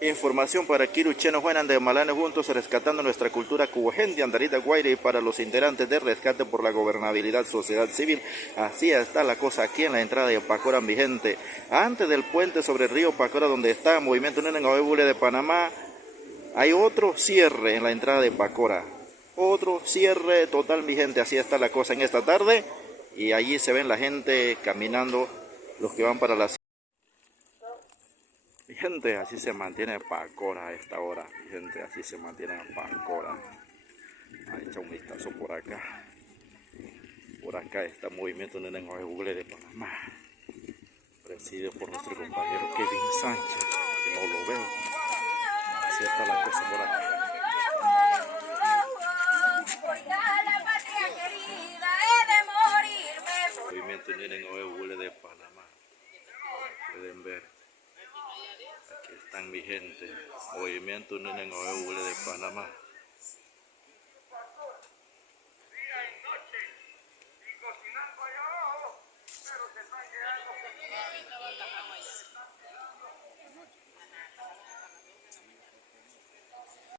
Información para Kirucheno Juanan de Malane juntos rescatando nuestra cultura cubajense, Andarita Guaire y para los integrantes de rescate por la gobernabilidad sociedad civil. Así está la cosa aquí en la entrada de Pacora vigente. Antes del puente sobre el río Pacora donde está Movimiento Nenengaebule de Panamá, hay otro cierre en la entrada de Pacora. Otro cierre total vigente, así está la cosa en esta tarde. Y allí se ven la gente caminando, los que van para la... Gente, así se mantiene Pacora a esta hora. Gente, así se mantiene Pacora. Ahí echa un vistazo por acá. Por acá está Movimiento Nenengaebule de Panamá, presidido por nuestro compañero Kevin Sánchez, que no lo veo. Así está la cosa por acá. Movimiento Nenengaebule de Panamá. Pueden ver. Aquí están vigentes. Movimiento Nenengaebule de Panamá.